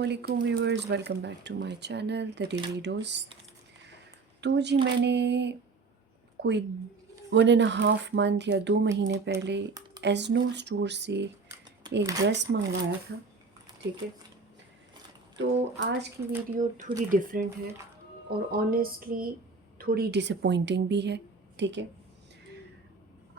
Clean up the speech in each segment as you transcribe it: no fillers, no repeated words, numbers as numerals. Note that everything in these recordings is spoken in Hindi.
अस्सलामुअलैकुम viewers, welcome back to my channel the daily dose. तो जी मैंने कोई 1.5 मंथ या 2 महीने पहले एजनो स्टोर से एक ड्रेस मंगवाया था। ठीक है, तो आज की वीडियो थोड़ी डिफरेंट है और ऑनेस्टली थोड़ी डिसअपॉइंटिंग भी है। ठीक है,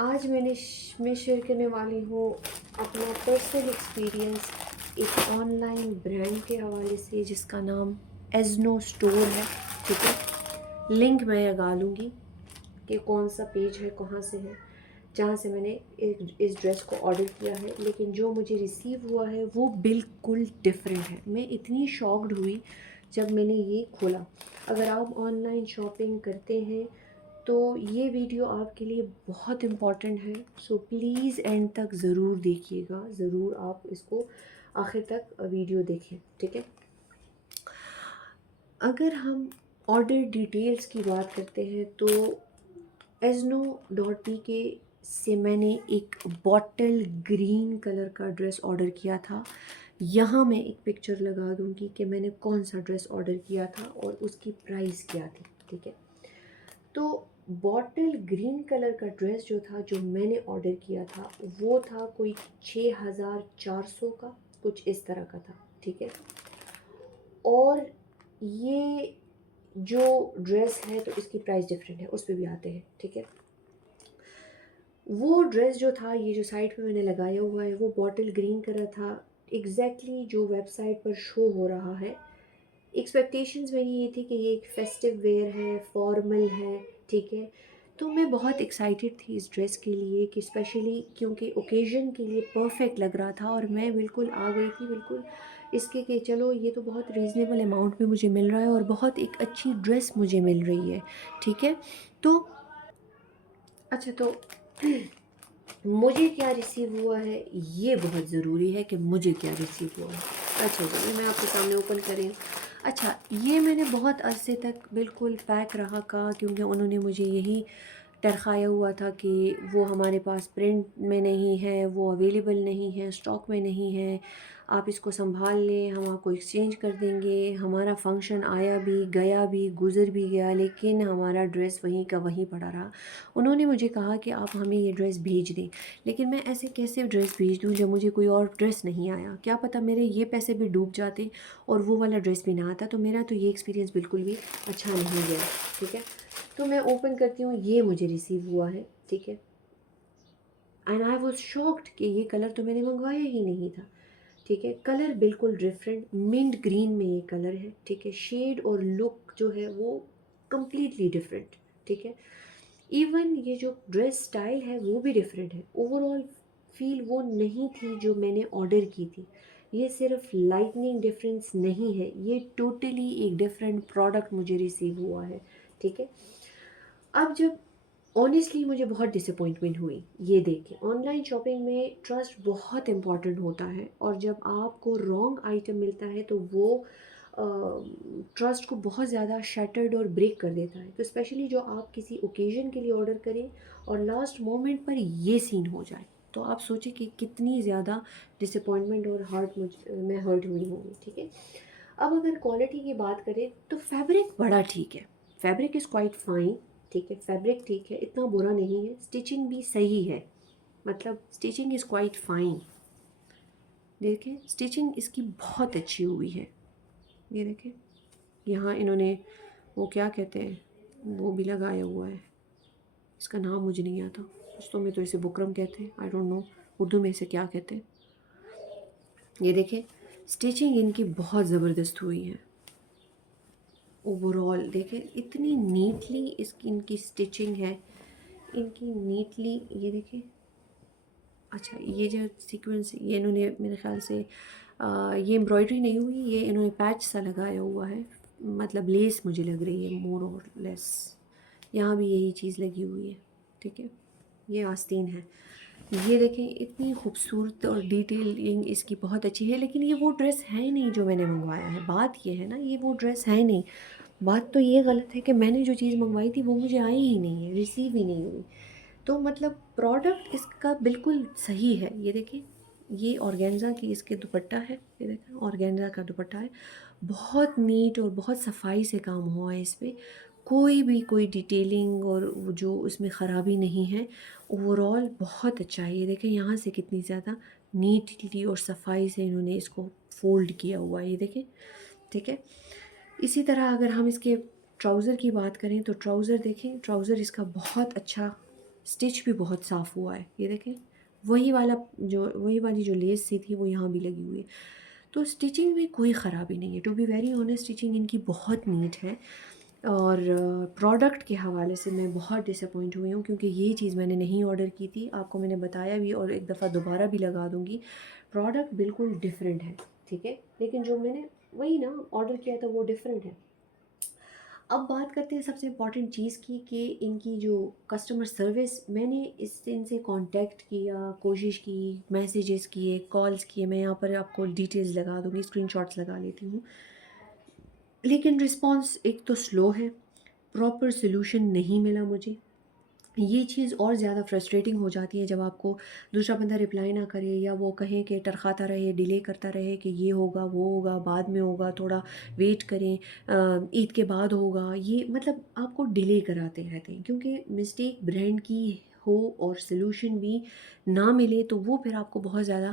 आज मैं शेयर करने वाली हूँ अपना पर्सनल एक्सपीरियंस एक ऑनलाइन ब्रांड के हवाले से जिसका नाम एजनो स्टोर है। ठीक है, लिंक मैं लगा लूँगी कि कौन सा पेज है, कहाँ से है, जहाँ से मैंने इस ड्रेस को ऑर्डर किया है। लेकिन जो मुझे रिसीव हुआ है वो बिल्कुल डिफरेंट है। मैं इतनी शॉक्ड हुई जब मैंने ये खोला। अगर आप ऑनलाइन शॉपिंग करते हैं तो ये वीडियो आपके लिए बहुत इम्पॉर्टेंट है, सो प्लीज़ एंड तक ज़रूर देखिएगा, ज़रूर आप इसको आखिर तक वीडियो देखें। ठीक है, अगर हम ऑर्डर डिटेल्स की बात करते हैं तो एजनो.टी.के से मैंने एक बॉटल ग्रीन कलर का ड्रेस ऑर्डर किया था। यहाँ मैं एक पिक्चर लगा दूँगी कि मैंने कौन सा ड्रेस ऑर्डर किया था और उसकी प्राइस क्या थी। ठीक है, तो बॉटल ग्रीन कलर का ड्रेस जो था, जो मैंने ऑर्डर किया था, वो था कोई 6400 का, कुछ इस तरह का था। ठीक है, और ये जो ड्रेस है तो इसकी प्राइस डिफरेंट है, उस पर भी आते हैं। ठीक है, वो ड्रेस जो था, ये जो साइड पे मैंने लगाया हुआ है, वो बॉटल ग्रीन कलर था, एग्जैक्टली जो वेबसाइट पर शो हो रहा है। एक्सपेक्टेशंस मेरी ये थी कि ये एक फेस्टिव वेयर है, फॉर्मल है। ठीक है, तो मैं बहुत एक्साइटेड थी इस ड्रेस के लिए कि स्पेशली क्योंकि ओकेजन के लिए परफेक्ट लग रहा था और मैं बिल्कुल आ गई थी बिल्कुल इसके कि चलो ये तो बहुत रीज़नेबल अमाउंट में मुझे मिल रहा है और बहुत एक अच्छी ड्रेस मुझे मिल रही है। ठीक है, तो अच्छा, तो मुझे क्या रिसीव हुआ है ये बहुत ज़रूरी है कि मुझे क्या रिसीव हुआ है। अच्छा चलिए मैं आपके सामने ओपन करें। अच्छा, ये मैंने बहुत अरसे तक बिल्कुल पैक रहा का, क्योंकि उन्होंने मुझे यही तरखाया हुआ था कि वो हमारे पास प्रिंट में नहीं है, वो अवेलेबल नहीं है, स्टॉक में नहीं है, आप इसको संभाल लें, हम आपको एक्सचेंज कर देंगे। हमारा फंक्शन आया भी, गया भी, गुज़र भी गया, लेकिन हमारा ड्रेस वहीं का वहीं पड़ा रहा। उन्होंने मुझे कहा कि आप हमें ये ड्रेस भेज दें, लेकिन मैं ऐसे कैसे ड्रेस भेज दूँ जब मुझे कोई और ड्रेस नहीं आया। क्या पता मेरे ये पैसे भी डूब जाते और वो वाला ड्रेस भी ना आता। तो मेरा तो ये एक्सपीरियंस बिल्कुल भी अच्छा नहीं गया। ठीक है, तो मैं ओपन करती हूँ, ये मुझे रिसीव हुआ है। ठीक है, एंड आई वॉज शॉक्ड कि ये कलर तो मैंने मंगवाया ही नहीं था। ठीक है, कलर बिल्कुल डिफरेंट, मिंट ग्रीन में ये कलर है। ठीक है, शेड और लुक जो है वो कम्प्लीटली डिफरेंट। ठीक है, इवन ये जो ड्रेस स्टाइल है वो भी डिफरेंट है। ओवरऑल फील वो नहीं थी जो मैंने ऑर्डर की थी। ये सिर्फ लाइटनिंग डिफरेंस नहीं है, ये टोटली एक डिफरेंट प्रोडक्ट मुझे रिसीव हुआ है। ठीक है, अब जब ऑनेस्टली मुझे बहुत डिसअपॉइंटमेंट हुई ये देख के। ऑनलाइन शॉपिंग में ट्रस्ट बहुत इंपॉर्टेंट होता है और जब आपको रॉन्ग आइटम मिलता है तो वो ट्रस्ट को बहुत ज़्यादा शैटर्ड और ब्रेक कर देता है। तो स्पेशली जो आप किसी ओकेजन के लिए ऑर्डर करें और लास्ट मोमेंट पर ये सीन हो जाए, तो आप सोचें कि कितनी ज़्यादा डिसअपॉइंटमेंट और मैं हर्ट हुई होंगी। ठीक है, अब अगर क्वालिटी की बात करें तो फैब्रिक बड़ा ठीक है, फैब्रिक इज़ क्वाइट फाइन। ठीक है, फैब्रिक ठीक है, इतना बुरा नहीं है। स्टिचिंग भी सही है, मतलब स्टिचिंग इज़ क्वाइट फाइन। देखें, स्टिचिंग इसकी बहुत अच्छी हुई है। ये देखें, यहाँ इन्होंने वो क्या कहते हैं वो भी लगाया हुआ है, इसका नाम मुझे नहीं आता, कुछ तो में तो इसे बुकरम कहते हैं, आई डोंट नो उर्दू में इसे क्या कहते हैं। ये देखें, स्टिचिंग इनकी बहुत ज़बरदस्त हुई है। ओवरऑल देखें, इतनी नीटली इसकी इनकी स्टिचिंग है, इनकी नीटली। ये देखें, अच्छा ये जो सीक्वेंस ये इन्होंने मेरे ख्याल से ये एम्ब्रॉयडरी नहीं हुई, ये इन्होंने पैच सा लगाया हुआ है, मतलब लेस मुझे लग रही है मोर और लेस। यहाँ भी यही चीज़ लगी हुई है। ठीक है, ये आस्तीन है। ये देखें, इतनी खूबसूरत और डिटेलिंग इसकी बहुत अच्छी है, लेकिन ये वो ड्रेस है ही नहीं जो मैंने मंगवाया है। बात ये है ना, ये वो ड्रेस है नहीं। बात तो ये गलत है कि मैंने जो चीज़ मंगवाई थी वो मुझे आई ही नहीं है, रिसीव ही नहीं हुई। तो मतलब प्रोडक्ट इसका बिल्कुल सही है। ये देखिए, ये ऑर्गेन्जा की इसके दुपट्टा है, ये देखें ऑर्गेन्जा का दुपट्टा है, बहुत नीट और बहुत सफाई से काम हुआ है इस पे, कोई भी कोई डिटेलिंग और वो जो उसमें ख़राबी नहीं है। ओवरऑल बहुत अच्छा है। ये देखें यहाँ से कितनी ज़्यादा नीटली और सफाई से इन्होंने इसको फ़ोल्ड किया हुआ है, ये देखें, ठीक है। इसी तरह अगर हम इसके ट्राउज़र की बात करें तो ट्राउज़र देखें, ट्राउज़र इसका बहुत अच्छा, स्टिच भी बहुत साफ़ हुआ है, ये देखें, वही वाली जो लेस सी थी वो यहाँ भी लगी हुई है। तो स्टिचिंग में कोई ख़राबी नहीं है, to be very honest stitching इनकी बहुत नीट है। और प्रोडक्ट के हवाले से मैं बहुत डिसअपॉइंट हुई हूँ, क्योंकि ये चीज़ मैंने नहीं ऑर्डर की थी, आपको मैंने बताया भी और एक दफ़ा दोबारा भी लगा दूँगी। प्रोडक्ट बिल्कुल डिफरेंट है, ठीक है, लेकिन जो मैंने वही ना ऑर्डर किया था वो डिफरेंट है। अब बात करते हैं सबसे इम्पॉर्टेंट चीज़ की कि इनकी जो कस्टमर सर्विस, मैंने इनसे कांटेक्ट किया, कोशिश की, मैसेजेस किए, कॉल्स किए, मैं यहाँ पर आपको डिटेल्स लगा दूँगी, स्क्रीनशॉट्स लगा लेती हूँ, लेकिन रिस्पॉन्स एक तो स्लो है, प्रॉपर सॉल्यूशन नहीं मिला मुझे। ये चीज़ और ज़्यादा फ्रस्ट्रेटिंग हो जाती है जब आपको दूसरा बंदा रिप्लाई ना करे, या वो कहे कि टरखाता रहे, डिले करता रहे कि ये होगा, वो होगा, बाद में होगा, थोड़ा वेट करें, ईद के बाद होगा। ये मतलब आपको डिले कराते रहते हैं, क्योंकि मिस्टेक ब्रांड की हो और सॉल्यूशन भी ना मिले तो वो फिर आपको बहुत ज़्यादा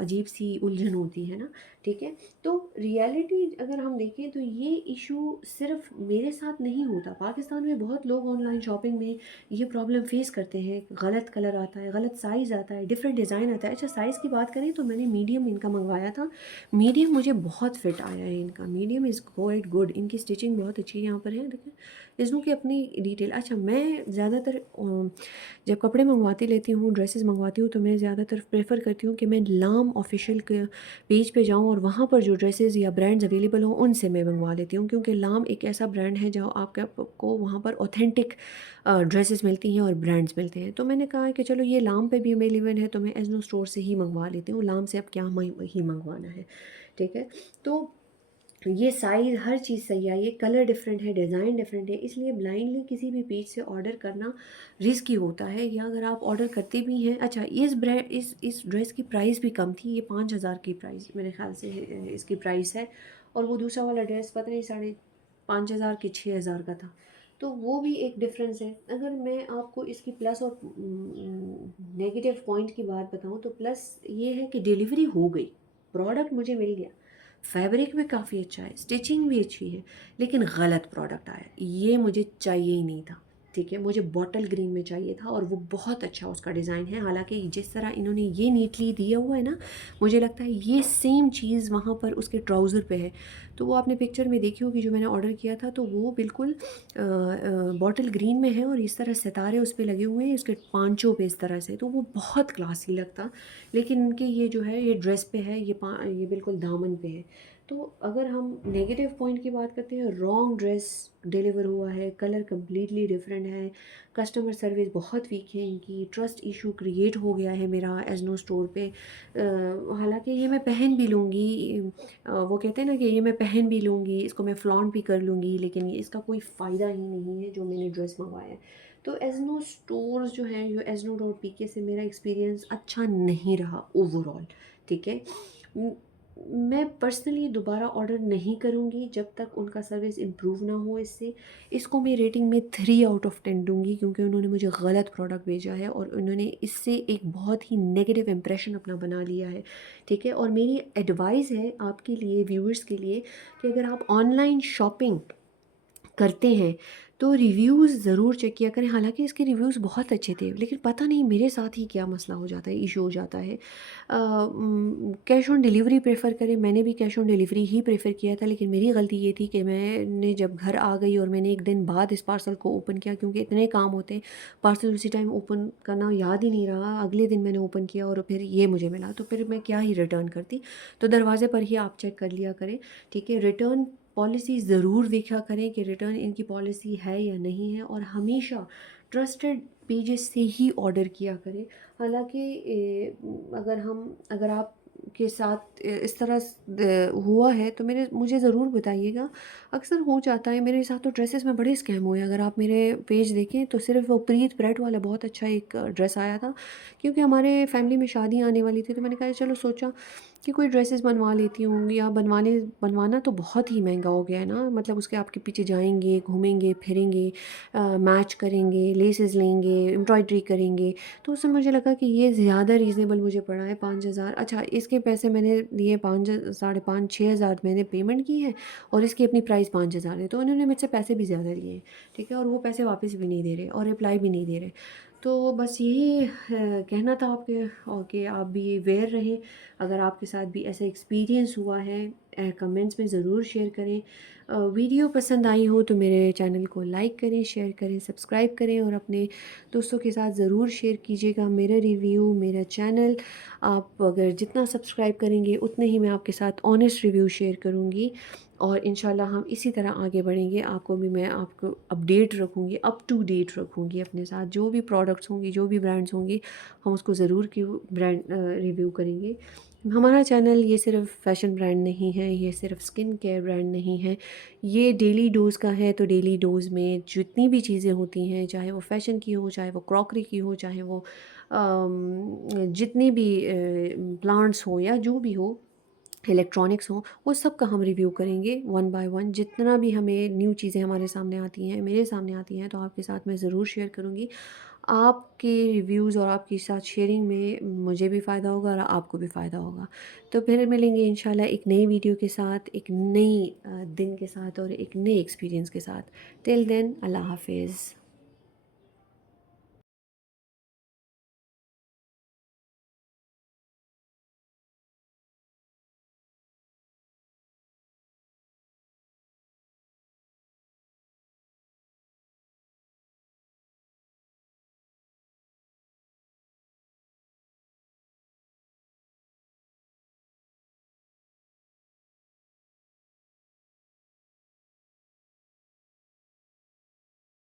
अजीब सी उलझन होती है ना, ठीक है। तो रियलिटी अगर हम देखें तो ये इशू सिर्फ मेरे साथ नहीं होता, पाकिस्तान में बहुत लोग ऑनलाइन शॉपिंग में ये प्रॉब्लम फेस करते हैं। गलत कलर आता है, गलत साइज़ आता है, डिफरेंट डिज़ाइन आता है। अच्छा, साइज़ की बात करें तो मैंने मीडियम इनका मंगवाया था, मीडियम मुझे बहुत फिट आया है इनका, मीडियम इज़ क्वाइट गुड, इनकी स्टिचिंग बहुत अच्छी है। यहाँ पर है देखें, इसमें की अपनी डिटेल। अच्छा, मैं ज़्यादातर जब कपड़े मंगवाती लेती हूँ, ड्रेसेस मंगवाती हूँ, तो मैं ज़्यादातर प्रेफर करती हूँ कि मैं लाम ऑफिशियल के पेज पे जाऊँ और वहाँ पर जो ड्रेसेस या ब्रांड्स अवेलेबल हों उनसे मैं मंगवा लेती हूँ, क्योंकि लाम एक ऐसा ब्रांड है जहाँ आपको वहाँ पर ऑथेंटिक ड्रेसेस मिलती हैं और ब्रांड्स मिलते हैं। तो मैंने कहा कि चलो ये लाम पे भी अवेलेबल है तो मैं एजनो स्टोर से ही मंगवा लेती हूँ, लाम से अब क्या ही मंगवाना है, ठीक है। तो ये साइज़ हर चीज़ सही है, ये कलर डिफरेंट है, डिज़ाइन डिफरेंट है, इसलिए ब्लाइंडली किसी भी पेज से ऑर्डर करना रिस्की होता है। या अगर आप ऑर्डर करते भी हैं, अच्छा इस ड्रेस की प्राइस भी कम थी, ये 5,000 की प्राइस मेरे ख्याल से इसकी प्राइस है, और वो दूसरा वाला ड्रेस पता नहीं 5,500 कि 6,000 का था। तो वो भी एक डिफरेंस है। अगर मैं आपको इसकी प्लस और नेगेटिव पॉइंट की बात बताऊँ तो प्लस ये है कि डिलीवरी हो गई, प्रोडक्ट मुझे मिल गया, फैब्रिक भी काफ़ी अच्छा है, स्टिचिंग भी अच्छी है, लेकिन गलत प्रोडक्ट आया, ये मुझे चाहिए ही नहीं था, ठीक है। मुझे बॉटल ग्रीन में चाहिए था और वो बहुत अच्छा उसका डिज़ाइन है, हालांकि जिस तरह इन्होंने ये नीटली दिया हुआ है ना, मुझे लगता है ये सेम चीज़ वहाँ पर उसके ट्राउज़र पे है। तो वो आपने पिक्चर में देखी होगी जो मैंने ऑर्डर किया था, तो वो बिल्कुल बॉटल ग्रीन में है और इस तरह सितारे उस पर लगे हुए हैं उसके पांचों पे इस तरह से, तो वो बहुत क्लासी लगता। लेकिन इनके ये जो है ये ड्रेस पे है, ये बिल्कुल दामन पे है। तो अगर हम नेगेटिव पॉइंट की बात करते हैं, रॉन्ग ड्रेस डिलीवर हुआ है, कलर कम्प्लीटली डिफरेंट है, कस्टमर सर्विस बहुत वीक है इनकी, ट्रस्ट इशू क्रिएट हो गया है मेरा एजनो स्टोर पे। हालांकि ये मैं पहन भी लूँगी, वो कहते हैं ना कि ये मैं पहन भी लूँगी, इसको मैं फ्लॉन्ट भी कर लूँगी, लेकिन ये इसका कोई फ़ायदा ही नहीं है जो मैंने ड्रेस मंगवाया है। तो एजनो स्टोर्स जो हैं, जो एजनो.pk से मेरा एक्सपीरियंस अच्छा नहीं रहा ओवरऑल, ठीक है। मैं पर्सनली दोबारा ऑर्डर नहीं करूँगी जब तक उनका सर्विस इम्प्रूव ना हो। इसको मैं रेटिंग में 3 आउट ऑफ 10 दूँगी, क्योंकि उन्होंने मुझे गलत प्रोडक्ट भेजा है और उन्होंने इससे एक बहुत ही नेगेटिव इम्प्रेशन अपना बना लिया है, ठीक है। और मेरी एडवाइस है आपके लिए, व्यूअर्स के लिए, कि अगर आप ऑनलाइन शॉपिंग करते हैं तो रिव्यूज़ ज़रूर चेक किया करें। हालांकि इसके रिव्यूज़ बहुत अच्छे थे, लेकिन पता नहीं मेरे साथ ही क्या मसला हो जाता है, इशू हो जाता है। कैश ऑन डिलीवरी प्रेफर करें, मैंने भी cash on delivery he prefer किया था, लेकिन मेरी गलती ये थी कि मैंने जब घर आ गई और मैंने एक दिन बाद इस पार्सल को ओपन किया, क्योंकि इतने काम होते हैं, पार्सल उसी टाइम ओपन करना याद ही नहीं रहा, अगले दिन मैंने ओपन किया और फिर ये मुझे मिला, तो फिर मैं क्या ही रिटर्न करती। तो दरवाजे पर ही आप चेक कर लिया करें, ठीक है। रिटर्न पॉलिसी ज़रूर देखा करें कि रिटर्न इनकी पॉलिसी है या नहीं है, और हमेशा ट्रस्टेड पेजेस से ही ऑर्डर किया करें। हालांकि अगर आप के साथ इस तरह हुआ है तो मुझे ज़रूर बताइएगा। अक्सर हो जाता है मेरे साथ, तो ड्रेसेस में बड़े स्कैम हुए हैं। अगर आप मेरे पेज देखें तो सिर्फ वो प्रीत ब्रेड वाला बहुत अच्छा एक ड्रेस आया था, क्योंकि हमारे फैमिली में शादी आने वाली थी, तो मैंने कहा चलो सोचा कि कोई ड्रेसेस बनवा लेती हूँ। या बनवाना तो बहुत ही महंगा हो गया है ना, मतलब उसके आपके पीछे जाएंगे, घूमेंगे फिरेंगे, मैच करेंगे, लेसेस लेंगे, एम्ब्रॉयडरी करेंगे। तो उससे मुझे लगा कि ये ज़्यादा रीज़नेबल मुझे पड़ा है 5,000। अच्छा, इसके पैसे मैंने लिए 5, साढ़े 5, 6,000 मैंने पेमेंट की है, और इसकी अपनी प्राइस 5,000 है। तो उन्होंने मुझसे पैसे भी ज़्यादा लिए हैं, ठीक है, और वो पैसे वापस भी नहीं दे रहे और रिप्लाई भी नहीं दे रहे। तो बस यही कहना था आपके, और कि आप भी अवेयर रहें। अगर आपके साथ भी ऐसा एक्सपीरियंस हुआ है, कमेंट्स में ज़रूर शेयर करें। वीडियो पसंद आई हो तो मेरे चैनल को लाइक करें, शेयर करें, सब्सक्राइब करें, और अपने दोस्तों के साथ ज़रूर शेयर कीजिएगा मेरा रिव्यू, मेरा चैनल। आप अगर जितना सब्सक्राइब करेंगे उतने ही मैं आपके साथ ऑनेस्ट रिव्यू शेयर करूँगी, और इंशाल्लाह हम इसी तरह आगे बढ़ेंगे। मैं आपको अपडेट रखूँगी, अप टू डेट रखूँगी अपने साथ। जो भी प्रोडक्ट्स होंगी, जो भी ब्रांड्स होंगी, हम उसको ज़रूर की ब्रांड रिव्यू करेंगे। हमारा चैनल ये सिर्फ फैशन ब्रांड नहीं है, ये सिर्फ स्किन केयर ब्रांड नहीं है, ये डेली डोज़ का है। तो डेली डोज़ में जितनी भी चीज़ें होती हैं, चाहे वो फ़ैशन की हो, चाहे वो क्रॉकरी की हो, चाहे वो जितनी भी प्लांट्स हो या जो भी हो, इलेक्ट्रॉनिक्स हो, वो सब का हम रिव्यू करेंगे वन बाय वन। जितना भी हमें न्यू चीज़ें हमारे सामने आती हैं, मेरे सामने आती हैं, तो आपके साथ मैं ज़रूर शेयर करूँगी। आपके रिव्यूज़ और आपके साथ शेयरिंग में मुझे भी फ़ायदा होगा और आपको भी फ़ायदा होगा। तो फिर मिलेंगे इंशाल्लाह एक नई वीडियो के साथ, एक नई दिन के साथ, और एक नए एक्सपीरियंस के साथ। टिल देन, अल्लाह हाफ़िज़।